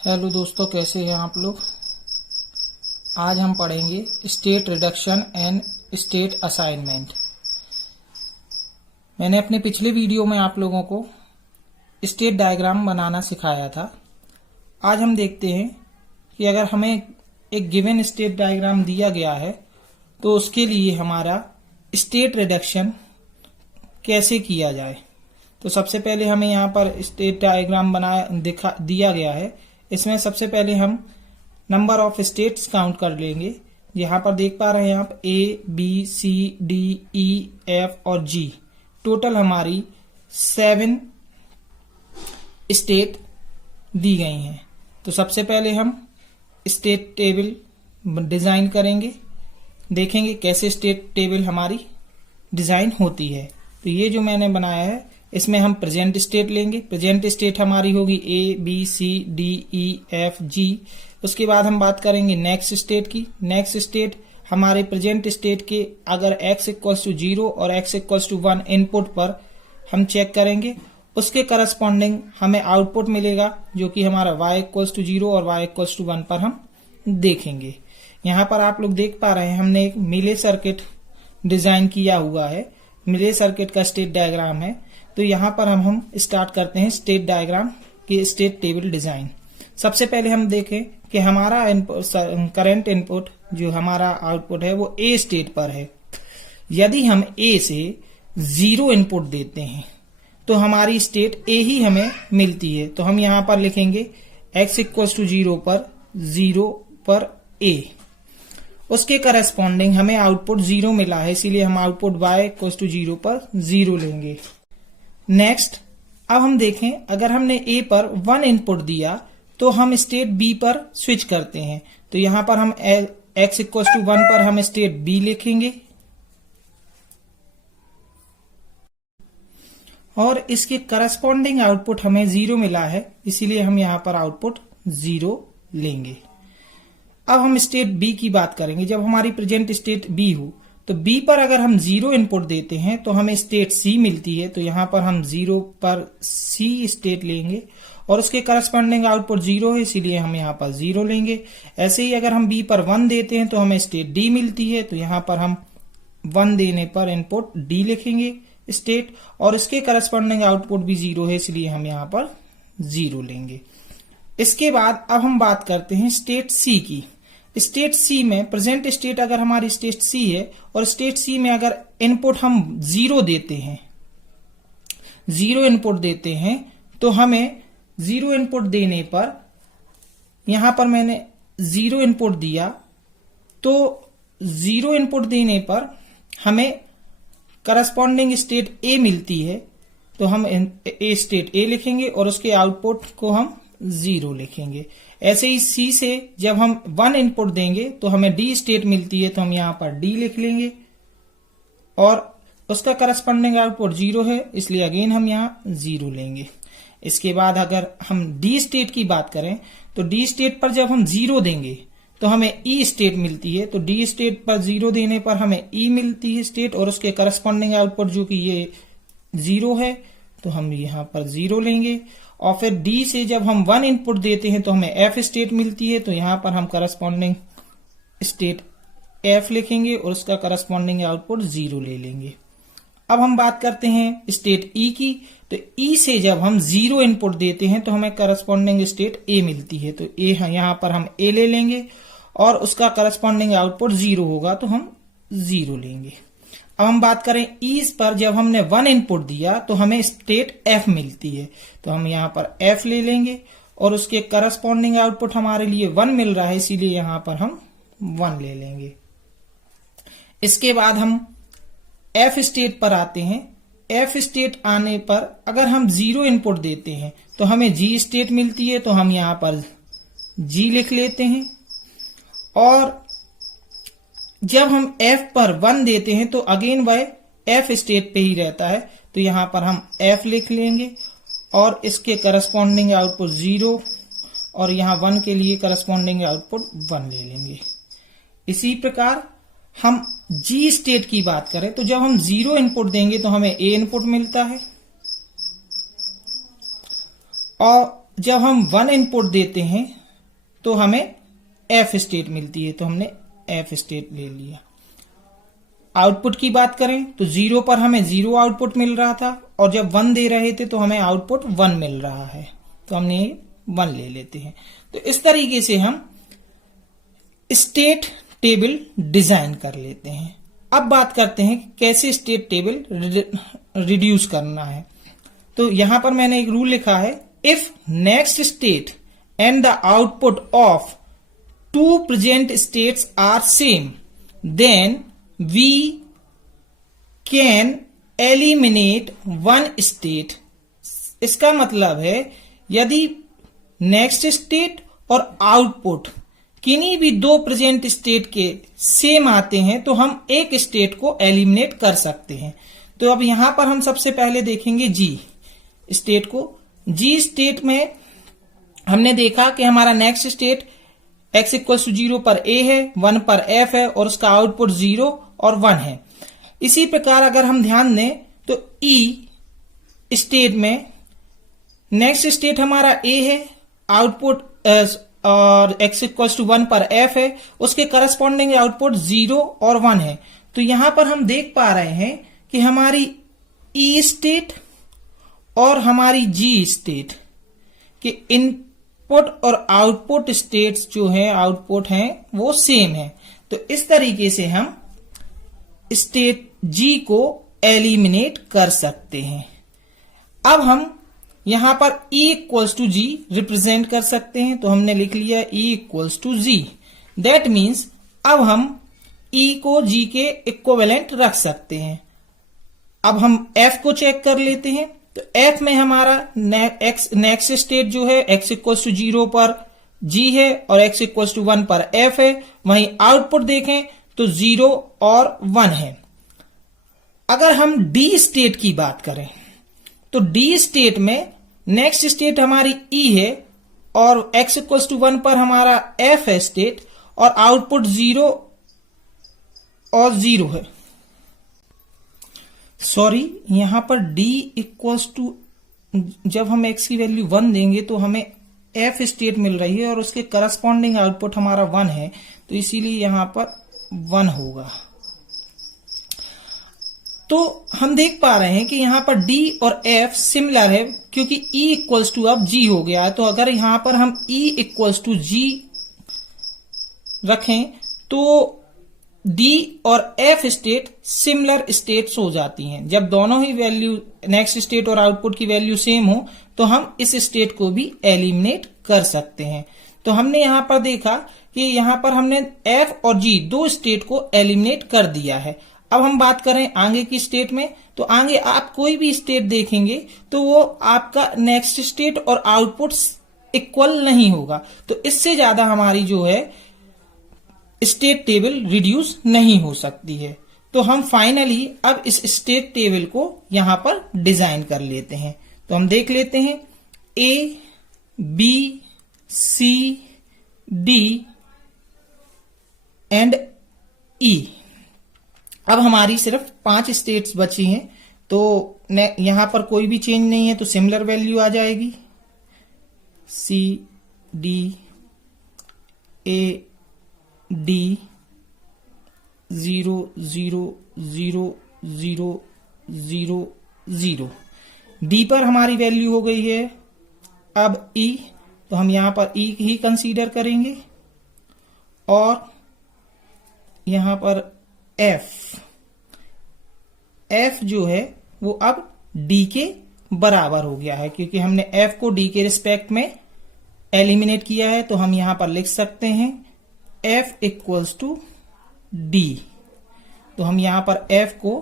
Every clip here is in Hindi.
हेलो दोस्तों, कैसे हैं आप लोग। आज हम पढ़ेंगे state reduction and state assignment. मैंने अपने पिछले वीडियो में आप लोगों को स्टेट डायग्राम बनाना सिखाया था। आज हम देखते हैं कि अगर हमें एक गिवन स्टेट डायग्राम दिया गया है तो उसके लिए हमारा स्टेट रिडक्शन कैसे किया जाए। तो सबसे पहले हमें यहाँ पर स्टेट डायग्राम दिया गया है। इसमें सबसे पहले हम नंबर ऑफ स्टेट्स काउंट कर लेंगे। यहाँ पर देख पा रहे हैं आप A, B, C, D, E, F और G, टोटल हमारी 7 स्टेट दी गई हैं। तो सबसे पहले हम स्टेट टेबल डिजाइन करेंगे, देखेंगे कैसे स्टेट टेबल हमारी डिजाइन होती है। तो ये जो मैंने बनाया है इसमें हम प्रेजेंट स्टेट लेंगे। प्रेजेंट स्टेट हमारी होगी A, B, C, D, E, F, G। उसके बाद हम बात करेंगे नेक्स्ट स्टेट की। नेक्स्ट स्टेट हमारे प्रेजेंट स्टेट के अगर x इक्वल्स टू 0 और x इक्वल्स टू 1 इनपुट पर हम चेक करेंगे, उसके करस्पॉन्डिंग हमें आउटपुट मिलेगा जो कि हमारा y इक्वल्स टू 0 और y इक्वल्स टू 1 पर हम देखेंगे। यहाँ पर आप लोग देख पा रहे हैं हमने एक मिले सर्किट डिजाइन किया हुआ है। मिले सर्किट का स्टेट डायग्राम है। तो यहाँ पर हम स्टार्ट करते हैं स्टेट डायग्राम की स्टेट टेबल डिजाइन। सबसे पहले हम देखें कि हमारा करंट इनपुट जो हमारा आउटपुट है वो A स्टेट पर है। यदि हम A से 0 इनपुट देते हैं तो हमारी स्टेट A ही हमें मिलती है। तो हम यहाँ पर लिखेंगे x इक्वल्स टू 0 पर A। उसके करस्पॉन्डिंग हमें आउटपुट 0 मिला है, इसीलिए हम आउटपुट y इक्वल्स टू 0 पर 0 लेंगे। नेक्स्ट, अब हम देखें अगर हमने A पर 1 इनपुट दिया तो हम स्टेट B पर स्विच करते हैं। तो यहां पर हम x इक्वल्स टू 1 पर हम स्टेट B लिखेंगे और इसके करस्पॉन्डिंग आउटपुट हमें 0 मिला है, इसीलिए हम यहां पर आउटपुट 0 लेंगे। अब हम स्टेट B की बात करेंगे। जब हमारी प्रेजेंट स्टेट B हो तो B पर अगर हम 0 इनपुट देते हैं तो हमें स्टेट C मिलती है। तो यहां पर हम 0 पर C स्टेट लेंगे और उसके करस्पॉन्डिंग आउटपुट 0 है, इसीलिए हम यहां पर 0 लेंगे। ऐसे ही अगर हम B पर 1 देते हैं तो हमें स्टेट D मिलती है। तो यहां पर हम 1 देने पर इनपुट D लिखेंगे स्टेट, और इसके करस्पॉन्डिंग आउटपुट भी 0 है, इसलिए हम यहां पर 0 लेंगे। इसके बाद अब हम बात करते हैं स्टेट C की। स्टेट C में प्रेजेंट स्टेट अगर हमारी स्टेट C है और स्टेट C में अगर इनपुट हम 0 देते हैं, 0 इनपुट देते हैं तो हमें 0 इनपुट देने पर, यहां पर मैंने 0 इनपुट दिया तो 0 इनपुट देने पर हमें करस्पॉन्डिंग स्टेट A मिलती है। तो हम A स्टेट A लिखेंगे और उसके आउटपुट को हम 0 लिखेंगे। ऐसे ही C से जब हम 1 इनपुट देंगे तो हमें D स्टेट मिलती है, तो हम यहां पर D लिख लेंगे और उसका करस्पॉन्डिंग आउटपुट 0 है, इसलिए अगेन हम यहां 0 लेंगे। इसके बाद अगर हम D स्टेट की बात करें तो D स्टेट पर जब हम 0 देंगे तो हमें E स्टेट मिलती है। तो D स्टेट पर 0 देने पर हमें E मिलती है स्टेट, और उसके करस्पॉन्डिंग आउटपुट जो कि ये 0 है, तो हम यहां पर 0 लेंगे। और फिर D से जब हम 1 इनपुट देते हैं तो हमें F स्टेट मिलती है। तो यहां पर हम करस्पॉन्डिंग स्टेट F लिखेंगे और उसका करस्पॉन्डिंग आउटपुट 0 ले लेंगे। अब हम बात करते हैं स्टेट E की। तो E से जब हम 0 इनपुट देते हैं तो हमें करस्पॉन्डिंग स्टेट A मिलती है। तो A यहां पर हम A ले लेंगे और उसका करस्पॉन्डिंग आउटपुट 0 होगा, तो हम 0 लेंगे। अब हम बात करें E पर, जब हमने 1 इनपुट दिया तो हमें स्टेट F मिलती है। तो हम यहां पर F ले लेंगे और उसके करस्पॉन्डिंग आउटपुट हमारे लिए 1 मिल रहा है, इसीलिए यहां पर हम 1 ले लेंगे। इसके बाद हम F स्टेट पर आते हैं। F स्टेट आने पर अगर हम 0 इनपुट देते हैं तो हमें G स्टेट मिलती है। तो हम यहां पर G लिख लेते हैं और जब हम F पर 1 देते हैं तो अगेन वह F स्टेट पे ही रहता है। तो यहां पर हम F लिख लेंगे और इसके करस्पॉन्डिंग आउटपुट 0 और यहां 1 के लिए करस्पॉन्डिंग आउटपुट 1 ले लेंगे। इसी प्रकार हम G स्टेट की बात करें तो जब हम 0 इनपुट देंगे तो हमें A इनपुट मिलता है और जब हम 1 इनपुट देते हैं तो हमें एफ स्टेट मिलती है, तो हमने एफ स्टेट ले लिया। आउटपुट की बात करें तो 0 पर हमें 0 आउटपुट मिल रहा था और जब 1 दे रहे थे तो हमें आउटपुट 1 मिल रहा है, तो हमने 1 ले लेते हैं। तो इस तरीके से हम स्टेट टेबल डिजाइन कर लेते हैं। अब बात करते हैं कैसे स्टेट टेबल रिड्यूस करना है। तो यहां पर मैंने एक रूल लिखा है, if next state and the output of two present states are same then we can eliminate one state. इसका मतलब है यदि नेक्स्ट स्टेट और आउटपुट किन्हीं भी दो प्रेजेंट स्टेट के सेम आते हैं तो हम एक स्टेट को एलिमिनेट कर सकते हैं। तो अब यहां पर हम सबसे पहले देखेंगे जी स्टेट को। जी स्टेट में हमने देखा कि हमारा नेक्स्ट स्टेट x = 0 पर a है, 1 पर f है और उसका आउटपुट 0 और 1 है। इसी प्रकार अगर हम ध्यान दें तो e स्टेट में नेक्स्ट स्टेट हमारा a है, आउटपुट और x = 1 पर f है, उसके करस्पॉन्डिंग आउटपुट 0 और 1 है। तो यहां पर हम देख पा रहे हैं कि हमारी e स्टेट और हमारी g स्टेट के इनपुट और आउटपुट स्टेट्स जो है आउटपुट हैं वो सेम है। तो इस तरीके से हम स्टेट g को एलिमिनेट कर सकते हैं। अब हम यहां पर E = G रिप्रेजेंट कर सकते हैं, तो हमने लिख लिया E = G। दैट मीन्स अब हम E को G के इक्विवेलेंट रख सकते हैं। अब हम F को चेक कर लेते हैं। तो F में हमारा नेक्स्ट स्टेट जो है x = 0 पर G है और x = 1 पर F है। वहीं आउटपुट देखें तो 0 और 1 है। अगर हम D स्टेट की बात करें तो D स्टेट में नेक्स्ट स्टेट हमारी E है और x = 1 पर हमारा F है स्टेट और आउटपुट 0 और 0 है। सॉरी, यहां पर D जब हम x की वैल्यू 1 देंगे तो हमें F स्टेट मिल रही है और उसके करस्पॉन्डिंग आउटपुट हमारा 1 है, तो इसीलिए यहां पर 1 होगा। तो हम देख पा रहे हैं कि यहां पर D और F सिमिलर है क्योंकि E = अब G हो गया है। तो अगर यहां पर हम E = G रखें तो D और F स्टेट सिमिलर स्टेट्स हो जाती हैं। जब दोनों ही वैल्यू नेक्स्ट स्टेट और आउटपुट की वैल्यू सेम हो तो हम इस स्टेट को भी एलिमिनेट कर सकते हैं। तो हमने यहां पर देखा कि यहां पर हमने F और G दो स्टेट को एलिमिनेट कर दिया है। अब हम बात करें आगे की स्टेट में, तो आगे आप कोई भी स्टेट देखेंगे तो वो आपका नेक्स्ट स्टेट और आउटपुट इक्वल नहीं होगा। तो इससे ज्यादा हमारी जो है स्टेट टेबल रिड्यूस नहीं हो सकती है। तो हम फाइनली अब इस स्टेट टेबल को यहां पर डिजाइन कर लेते हैं। तो हम देख लेते हैं A, B, C, D and E। अब हमारी सिर्फ 5 स्टेट्स बची हैं, तो यहां पर कोई भी चेंज नहीं है तो सिमिलर वैल्यू आ जाएगी। C, D, A, D 0 0 0 0 0 0। D पर हमारी वैल्यू हो गई है अब E, तो हम यहां पर E ही कंसीडर करेंगे और यहां पर F जो है वो अब D के बराबर हो गया है क्योंकि हमने F को D के रिस्पेक्ट में एलिमिनेट किया है। तो हम यहां पर लिख सकते हैं F = D। तो हम यहां पर F को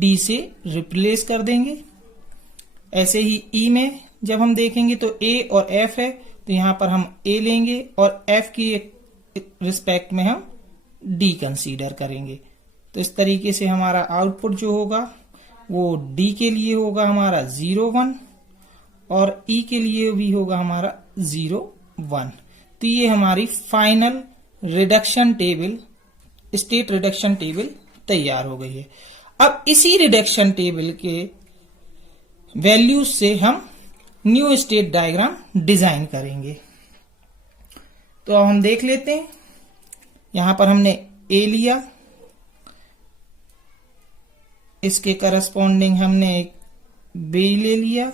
D से रिप्लेस कर देंगे। ऐसे ही E में जब हम देखेंगे तो A और F है, तो यहां पर हम A लेंगे और F की रिस्पेक्ट में हम D कंसीडर करेंगे। तो इस तरीके से हमारा आउटपुट जो होगा वो D के लिए होगा हमारा 0 1 और E के लिए भी होगा हमारा 0 1। तो ये हमारी final reduction table state reduction table तैयार हो गई है। अब इसी रिडक्शन टेबल के वैल्यूज से हम न्यू स्टेट डायग्राम डिजाइन करेंगे। तो अब हम देख लेते हैं। यहां पर हमने ए लिया, इसके करस्पॉन्डिंग हमने एक बी ले लिया,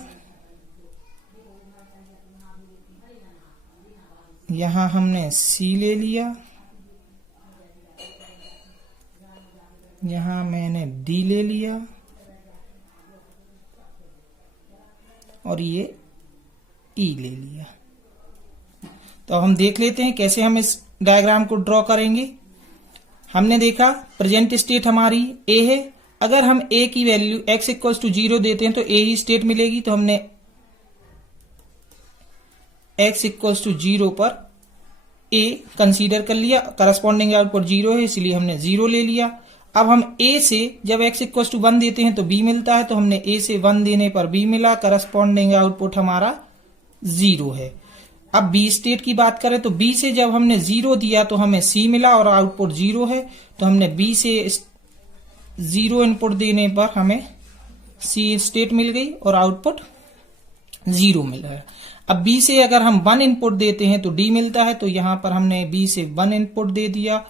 यहां हमने सी ले लिया, यहां मैंने डी ले लिया और ये ई ले लिया। तो हम देख लेते हैं कैसे हम इस डायग्राम को ड्रॉ करेंगे। हमने देखा प्रेजेंट स्टेट हमारी ए है। अगर हम ए की वैल्यू x इक्वल्स टू 0 देते हैं तो ए ही स्टेट मिलेगी। तो हमने x इक्वल्स टू 0 पर ए कंसीडर कर लिया, करस्पॉन्डिंग आउटपुट 0 है इसलिए हमने 0 ले लिया। अब हम a से जब x इक्वल्स टू 1 देते हैं तो b मिलता है, तो हमने a से 1 देने पर b मिला, करस्पॉन्डिंग आउटपुट हमारा 0 है। अब b स्टेट की बात करें तो b से जब हमने 0 दिया तो हमें c मिला और आउटपुट 0 है, तो हमने b से 0 इनपुट देने पर हमें c स्टेट मिल गई और आउटपुट 0 मिल रहा है। अब b से अगर हम 1 इनपुट देते हैं तो d मिलता है, तो यहां पर हमने b से 1 इनपुट दे दिया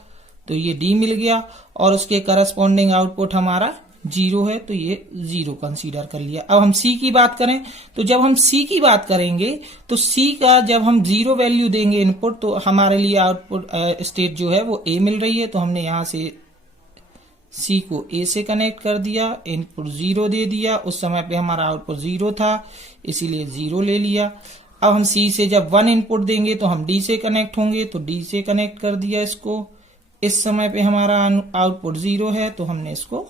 तो ये d मिल गया और उसके करस्पॉन्डिंग आउटपुट हमारा 0 है, तो ये 0 कंसीडर कर लिया। अब हम c की बात करें तो जब हम c की बात करेंगे तो c का जब हम 0 वैल्यू देंगे इनपुट तो हमारे लिए आउटपुट स्टेट जो है वो a मिल रही है। तो हमने यहां से c को a से कनेक्ट कर दिया, इनपुट 0 दे दिया, उस समय पे हमारा आउटपुट 0 था इसीलिए 0 ले लिया। अब हम c से जब 1 इनपुट देंगे तो हम d से कनेक्ट होंगे, तो d से कनेक्ट कर दिया इसको, इस समय पे हमारा आउटपुट 0 है तो हमने इसको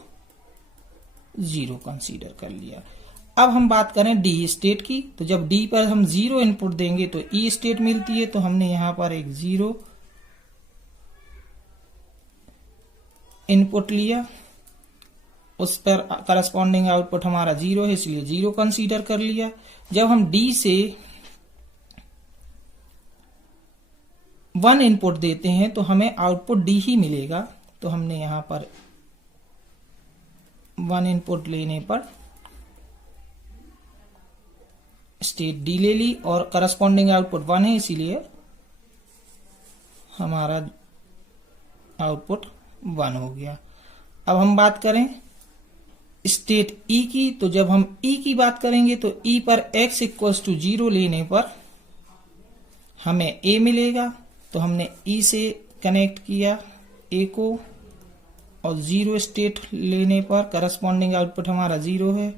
0 कंसीडर कर लिया। अब हम बात करें d स्टेट की, तो जब d पर हम 0 इनपुट देंगे तो e स्टेट मिलती है, तो हमने यहां पर एक 0 इनपुट लिया, उस पर करस्पॉन्डिंग आउटपुट हमारा 0 है इसलिए 0 कंसीडर कर लिया। जब हम d से 1 इनपुट देते हैं तो हमें आउटपुट d ही मिलेगा, तो हमने यहां पर 1 इनपुट लेने पर स्टेट d ले ली और करस्पॉन्डिंग आउटपुट 1 है इसीलिए हमारा आउटपुट 1 हो गया। अब हम बात करें स्टेट E की, तो जब हम E की बात करेंगे तो E पर x इक्वल्स टू 0 लेने पर हमें A मिलेगा, तो हमने E से कनेक्ट किया A को और 0 स्टेट लेने पर करस्पॉन्डिंग आउटपुट हमारा 0 है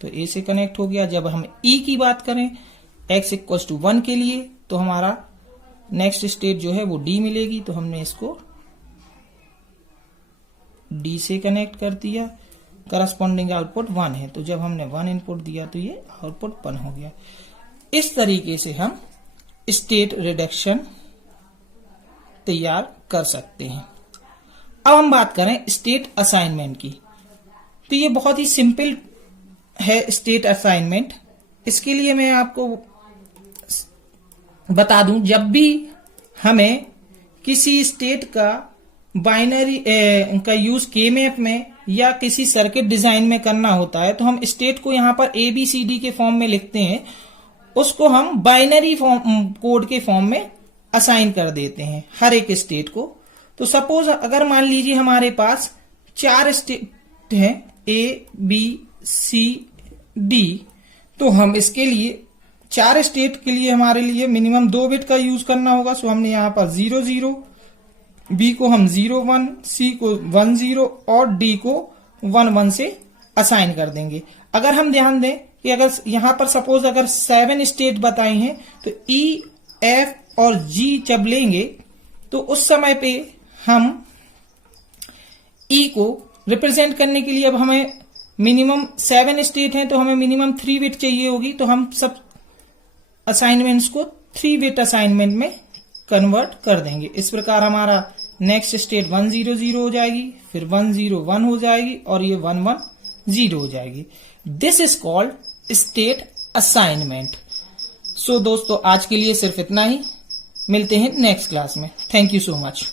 तो A से कनेक्ट हो गया। जब हम E की बात करें x इक्वल्स टू 1 के लिए तो हमारा नेक्स्ट स्टेट जो है वो D मिलेगी, तो हमने इसको D से कनेक्ट कर दिया, करस्पॉन्डिंग आउटपुट 1 है, तो जब हमने 1 इनपुट दिया तो ये आउटपुट 1 हो गया। इस तरीके से हम स्टेट रिडक्शन तैयार कर सकते हैं। अब हम बात करें स्टेट असाइनमेंट की, तो ये बहुत ही सिंपल है स्टेट असाइनमेंट। इसके लिए मैं आपको बता दूं, जब भी हमें किसी स्टेट का बाइनरी का यूज के मैप में या किसी सर्किट डिजाइन में करना होता है तो हम स्टेट को यहां पर ABCD के फॉर्म में लिखते हैं, उसको हम बाइनरी फॉर्म कोड के फॉर्म में असाइन कर देते हैं हर एक स्टेट को। तो सपोज अगर मान लीजिए हमारे पास 4 स्टेट हैं ABCD, तो हम इसके लिए 4 स्टेट के लिए हमारे लिए मिनिमम 2 बिट का यूज करना होगा। सो हमने यहां पर 0 0, B को हम 0 1, C को 1 0 और D को 1 1 से असाइन कर देंगे। अगर हम ध्यान दें कि अगर यहां पर सपोज अगर 7 स्टेट बताई हैं तो E, F और G जब लेंगे तो उस समय पे हम E को रिप्रेजेंट करने के लिए अब हमें मिनिमम 7 स्टेट हैं तो हमें मिनिमम 3 बिट चाहिए होगी, तो हम सब असाइनमेंट्स को 3 बिट असाइनमेंट में कन्वर्ट कर देंगे। इस प्रकार हमारा नेक्स्ट स्टेट 1 0 0 हो जाएगी, फिर 1 0 1 हो जाएगी और ये 1 1 0 हो जाएगी। This is called state assignment. So दोस्तों आज के लिए सिर्फ इतना ही, मिलते हैं नेक्स्ट क्लास में। Thank you so much.